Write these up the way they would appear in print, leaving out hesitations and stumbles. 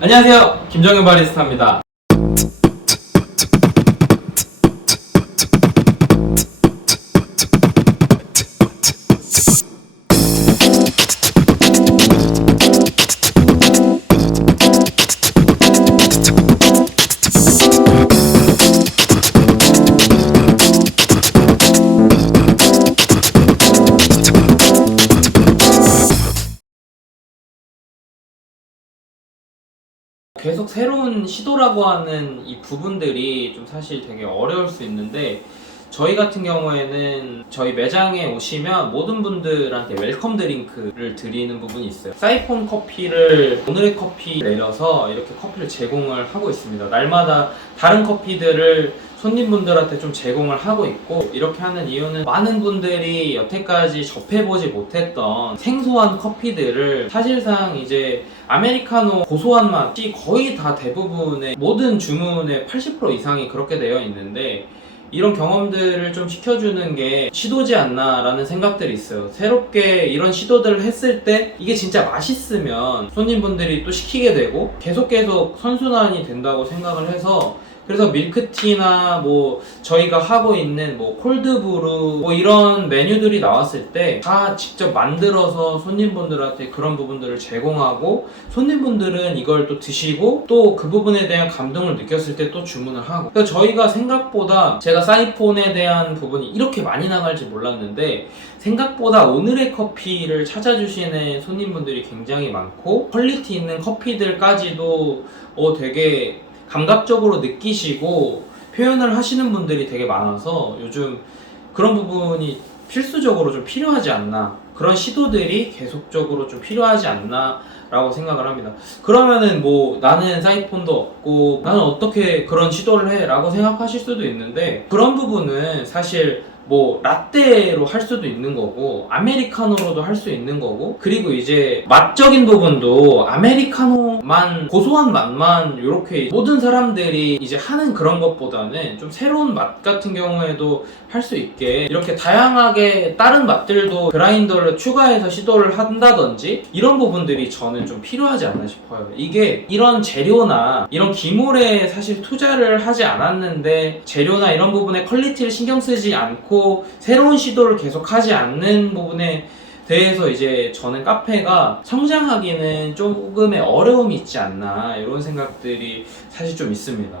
안녕하세요, 김정현 바리스타입니다. 계속 새로운 시도라고 하는 이 부분들이 좀 사실 되게 어려울 수 있는데, 저희 같은 경우에는 저희 매장에 오시면 모든 분들한테 웰컴 드링크를 드리는 부분이 있어요. 사이폰 커피를 오늘의 커피 내려서 이렇게 커피를 제공을 하고 있습니다. 날마다 다른 커피들을 손님분들한테 좀 제공을 하고 있고, 이렇게 하는 이유는 많은 분들이 여태까지 접해보지 못했던 생소한 커피들을 사실상 이제 아메리카노 고소한 맛이 거의 다 대부분의 모든 주문의 80% 이상이 그렇게 되어 있는데, 이런 경험들을 좀 시켜주는 게 시도지 않나 라는 생각들이 있어요. 새롭게 이런 시도들을 했을 때 이게 진짜 맛있으면 손님분들이 또 시키게 되고 계속 선순환이 된다고 생각을 해서, 그래서 밀크티나 뭐 저희가 하고 있는 뭐 콜드브루 뭐 이런 메뉴들이 나왔을 때 다 직접 만들어서 손님분들한테 그런 부분들을 제공하고, 손님분들은 이걸 또 드시고 또 그 부분에 대한 감동을 느꼈을 때 또 주문을 하고. 그러니까 저희가 생각보다, 제가 사이폰에 대한 부분이 이렇게 많이 나갈지 몰랐는데 생각보다 오늘의 커피를 찾아주시는 손님분들이 굉장히 많고, 퀄리티 있는 커피들까지도 되게 감각적으로 느끼시고 표현을 하시는 분들이 되게 많아서 요즘 그런 부분이 필수적으로 좀 필요하지 않나, 그런 시도들이 계속적으로 좀 필요하지 않나 라고 생각을 합니다. 그러면은 뭐 나는 사이폰도 없고 나는 어떻게 그런 시도를 해? 라고 생각하실 수도 있는데, 그런 부분은 사실 뭐 라떼로 할 수도 있는 거고 아메리카노로도 할 수 있는 거고, 그리고 이제 맛적인 부분도 아메리카노만 고소한 맛만 이렇게 모든 사람들이 이제 하는 그런 것보다는 좀 새로운 맛 같은 경우에도 할 수 있게 이렇게 다양하게 다른 맛들도 그라인더를 추가해서 시도를 한다든지, 이런 부분들이 저는 좀 필요하지 않나 싶어요. 이게 이런 재료나 이런 기물에 사실 투자를 하지 않았는데, 재료나 이런 부분에 퀄리티를 신경 쓰지 않고 새로운 시도를 계속 하지 않는 부분에 대해서 이제 저는 카페가 성장하기는 조금의 어려움이 있지 않나, 이런 생각들이 사실 좀 있습니다.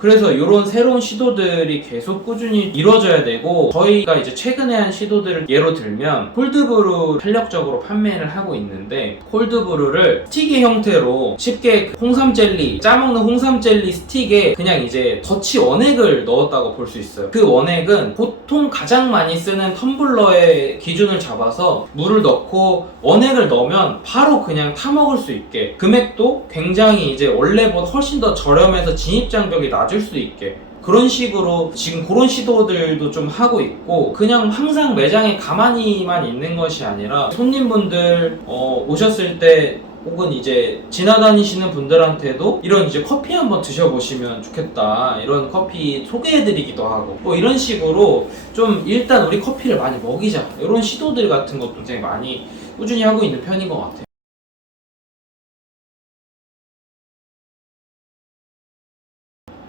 그래서 이런 새로운 시도들이 계속 꾸준히 이루어져야 되고, 저희가 이제 최근에 한 시도들을 예로 들면 콜드브루 탄력적으로 판매를 하고 있는데, 콜드브루를 스틱의 형태로 쉽게 홍삼 젤리, 짜먹는 홍삼 젤리 스틱에 그냥 이제 더치 원액을 넣었다고 볼 수 있어요. 그 원액은 보통 가장 많이 쓰는 텀블러의 기준을 잡아서 물을 넣고 원액을 넣으면 바로 그냥 타먹을 수 있게, 금액도 굉장히 이제 원래보다 훨씬 더 저렴해서 진입장벽이 낮을 수 있게, 그런 식으로 지금 그런 시도들도 좀 하고 있고, 그냥 항상 매장에 가만히만 있는 것이 아니라 손님분들 오셨을 때 혹은 이제 지나다니시는 분들한테도 이런 이제 커피 한번 드셔보시면 좋겠다, 이런 커피 소개해드리기도 하고, 뭐 이런 식으로 좀 일단 우리 커피를 많이 먹이자, 이런 시도들 같은 것도 굉장히 많이 꾸준히 하고 있는 편인 것 같아요.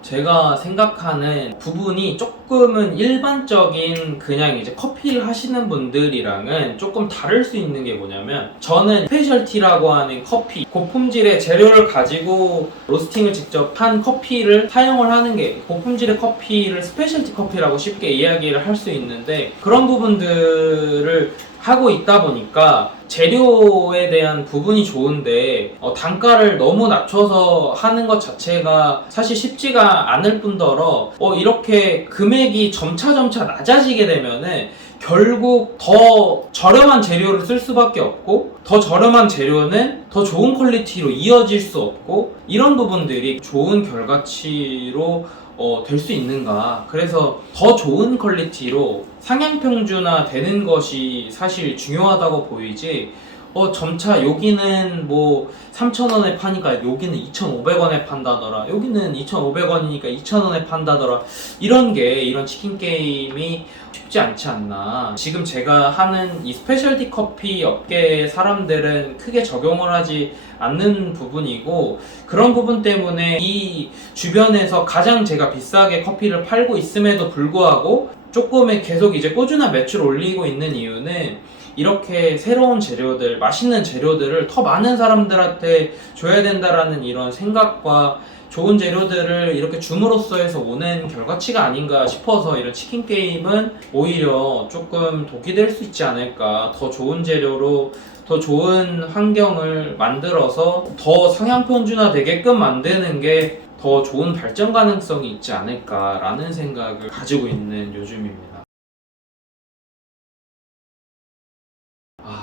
제가 생각하는 부분이 조금은 일반적인 그냥 이제 커피를 하시는 분들이랑은 조금 다를 수 있는 게 뭐냐면, 저는 스페셜티라고 하는 커피, 고품질의 재료를 가지고 로스팅을 직접 한 커피를 사용을 하는 게, 고품질의 커피를 스페셜티 커피라고 쉽게 이야기를 할 수 있는데, 그런 부분들을 하고 있다 보니까 재료에 대한 부분이 좋은데 단가를 너무 낮춰서 하는 것 자체가 사실 쉽지가 않을 뿐더러 이렇게 금액이 점차 낮아지게 되면은 결국 더 저렴한 재료를 쓸 수밖에 없고, 더 저렴한 재료는 더 좋은 퀄리티로 이어질 수 없고, 이런 부분들이 좋은 결과치로 될 수 있는가. 그래서 더 좋은 퀄리티로 상향평준화 되는 것이 사실 중요하다고 보이지, 점차 여기는 뭐 3,000원에 파니까 여기는 2,500원에 판다더라. 여기는 2,500원이니까 2,000원에 판다더라. 이런 치킨 게임이 쉽지 않지 않나. 지금 제가 하는 이 스페셜티 커피 업계 사람들은 크게 적용을 하지 않는 부분이고, 그런 부분 때문에 이 주변에서 가장 제가 비싸게 커피를 팔고 있음에도 불구하고 조금의 계속 이제 꾸준한 매출 올리고 있는 이유는 이렇게 새로운 재료들, 맛있는 재료들을 더 많은 사람들한테 줘야 된다라는 이런 생각과 좋은 재료들을 이렇게 줌으로써 해서 오는 결과치가 아닌가 싶어서, 이런 치킨 게임은 오히려 조금 독이 될 수 있지 않을까. 더 좋은 재료로 더 좋은 환경을 만들어서 더 상향 평준화 되게끔 만드는 게 더 좋은 발전 가능성이 있지 않을까라는 생각을 가지고 있는 요즘입니다.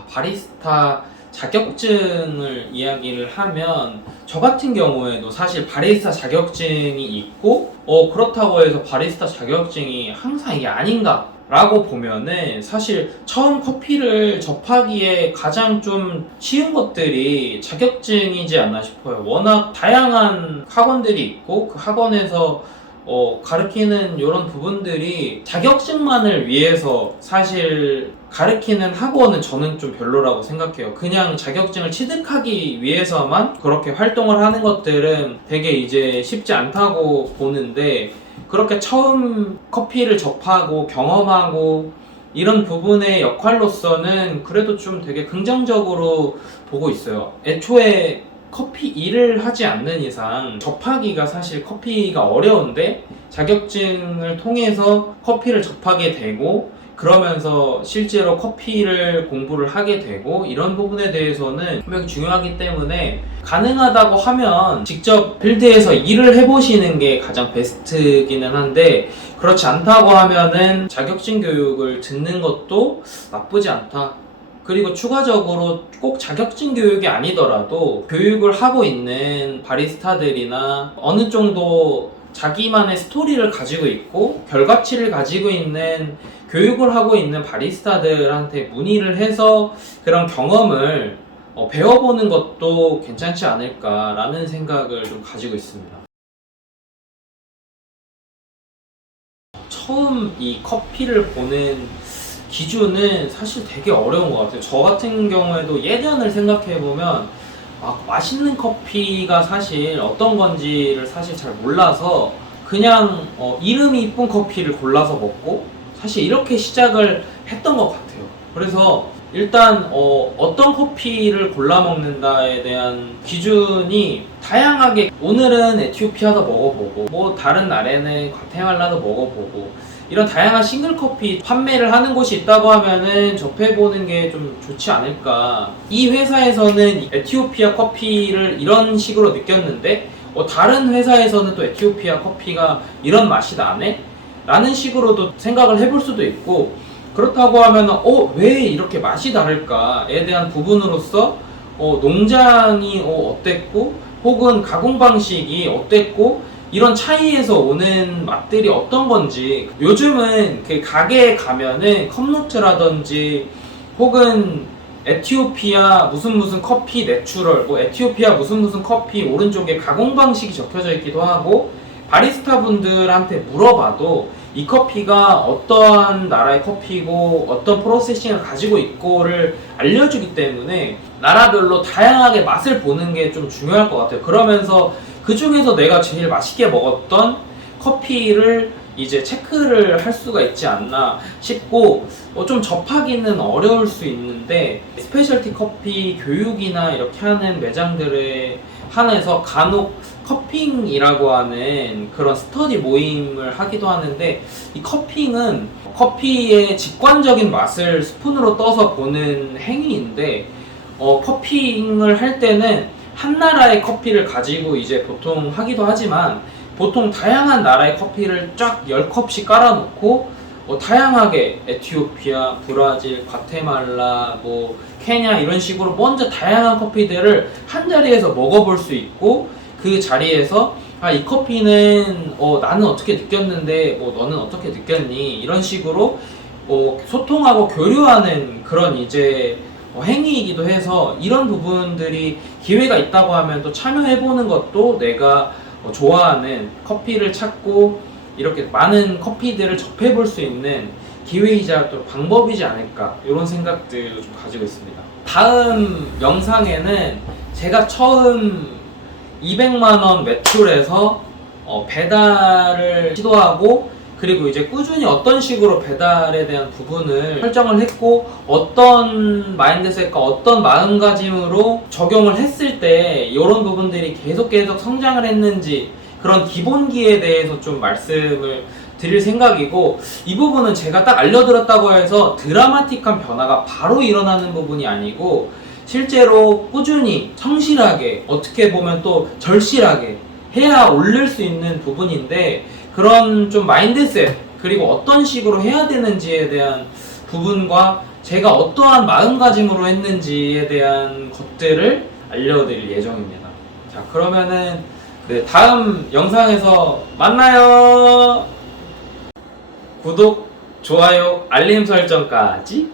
바리스타 자격증을 이야기를 하면, 저 같은 경우에도 사실 바리스타 자격증이 있고 그렇다고 해서 바리스타 자격증이 항상 이게 아닌가 라고 보면은, 사실 처음 커피를 접하기에 가장 좀 쉬운 것들이 자격증이지 않나 싶어요. 워낙 다양한 학원들이 있고 그 학원에서 가르치는 이런 부분들이 자격증만을 위해서 사실 가르치는 학원은 저는 좀 별로라고 생각해요. 그냥 자격증을 취득하기 위해서만 그렇게 활동을 하는 것들은 되게 이제 쉽지 않다고 보는데, 그렇게 처음 커피를 접하고 경험하고 이런 부분의 역할로서는 그래도 좀 되게 긍정적으로 보고 있어요. 애초에 커피 일을 하지 않는 이상 접하기가, 사실 커피가 어려운데 자격증을 통해서 커피를 접하게 되고, 그러면서 실제로 커피를 공부를 하게 되고, 이런 부분에 대해서는 분명히 중요하기 때문에 가능하다고 하면 직접 필드에서 일을 해보시는 게 가장 베스트기는 한데, 그렇지 않다고 하면은 자격증 교육을 듣는 것도 나쁘지 않다. 그리고 추가적으로 꼭 자격증 교육이 아니더라도 교육을 하고 있는 바리스타들이나 어느 정도 자기만의 스토리를 가지고 있고 결과치를 가지고 있는 교육을 하고 있는 바리스타들한테 문의를 해서 그런 경험을 배워보는 것도 괜찮지 않을까라는 생각을 좀 가지고 있습니다. 처음 이 커피를 보는 기준은 사실 되게 어려운 것 같아요. 저 같은 경우에도 예전을 생각해보면 맛있는 커피가 사실 어떤 건지를 사실 잘 몰라서 그냥 이름이 이쁜 커피를 골라서 먹고, 사실 이렇게 시작을 했던 것 같아요. 그래서 일단 어떤 커피를 골라 먹는다에 대한 기준이 다양하게, 오늘은 에티오피아도 먹어보고 뭐 다른 날에는 과테말라도 먹어보고, 이런 다양한 싱글 커피 판매를 하는 곳이 있다고 하면은 접해보는 게 좀 좋지 않을까. 이 회사에서는 에티오피아 커피를 이런 식으로 느꼈는데 다른 회사에서는 또 에티오피아 커피가 이런 맛이 나네? 라는 식으로도 생각을 해볼 수도 있고, 그렇다고 하면 왜 이렇게 맛이 다를까에 대한 부분으로서 농장이 어땠고 혹은 가공 방식이 어땠고, 이런 차이에서 오는 맛들이 어떤 건지, 요즘은 그 가게에 가면은 컵노트라든지 혹은 에티오피아 무슨 커피 내추럴, 뭐 에티오피아 무슨 커피 오른쪽에 가공 방식이 적혀져 있기도 하고, 바리스타 분들한테 물어봐도 이 커피가 어떠한 나라의 커피고 어떤 프로세싱을 가지고 있고를 알려주기 때문에 나라별로 다양하게 맛을 보는 게 좀 중요할 것 같아요. 그러면서 그 중에서 내가 제일 맛있게 먹었던 커피를 이제 체크를 할 수가 있지 않나 싶고, 좀 접하기는 어려울 수 있는데 스페셜티 커피 교육이나 이렇게 하는 매장들에 한해서 간혹 커핑이라고 하는 그런 스터디 모임을 하기도 하는데, 이 커핑은 커피의 직관적인 맛을 스푼으로 떠서 보는 행위인데, 커핑을 할 때는 한 나라의 커피를 가지고 이제 보통 하기도 하지만, 보통 다양한 나라의 커피를 쫙 10컵씩 깔아놓고 다양하게 에티오피아, 브라질, 과테말라, 뭐 케냐 이런 식으로 먼저 다양한 커피들을 한 자리에서 먹어볼 수 있고, 그 자리에서 이 커피는 나는 어떻게 느꼈는데 뭐 너는 어떻게 느꼈니, 이런 식으로 소통하고 교류하는 그런 이제 행위이기도 해서 이런 부분들이 기회가 있다고 하면 또 참여해보는 것도 내가 좋아하는 커피를 찾고 이렇게 많은 커피들을 접해볼 수 있는 기회이자 또 방법이지 않을까 이런 생각들도 좀 가지고 있습니다. 다음 영상에는 제가 처음 200만원 매출에서 배달을 시도하고 그리고 이제 꾸준히 어떤 식으로 배달에 대한 부분을 설정을 했고 어떤 마인드셋과 어떤 마음가짐으로 적용을 했을 때 이런 부분들이 계속 성장을 했는지 그런 기본기에 대해서 좀 말씀을 드릴 생각이고, 이 부분은 제가 딱 알려드렸다고 해서 드라마틱한 변화가 바로 일어나는 부분이 아니고 실제로 꾸준히 성실하게 어떻게 보면 또 절실하게 해야 올릴 수 있는 부분인데, 그런 좀 마인드셋 그리고 어떤 식으로 해야 되는지에 대한 부분과 제가 어떠한 마음가짐으로 했는지에 대한 것들을 알려드릴 예정입니다. 자, 그러면은 다음 영상에서 만나요. 구독, 좋아요, 알림 설정까지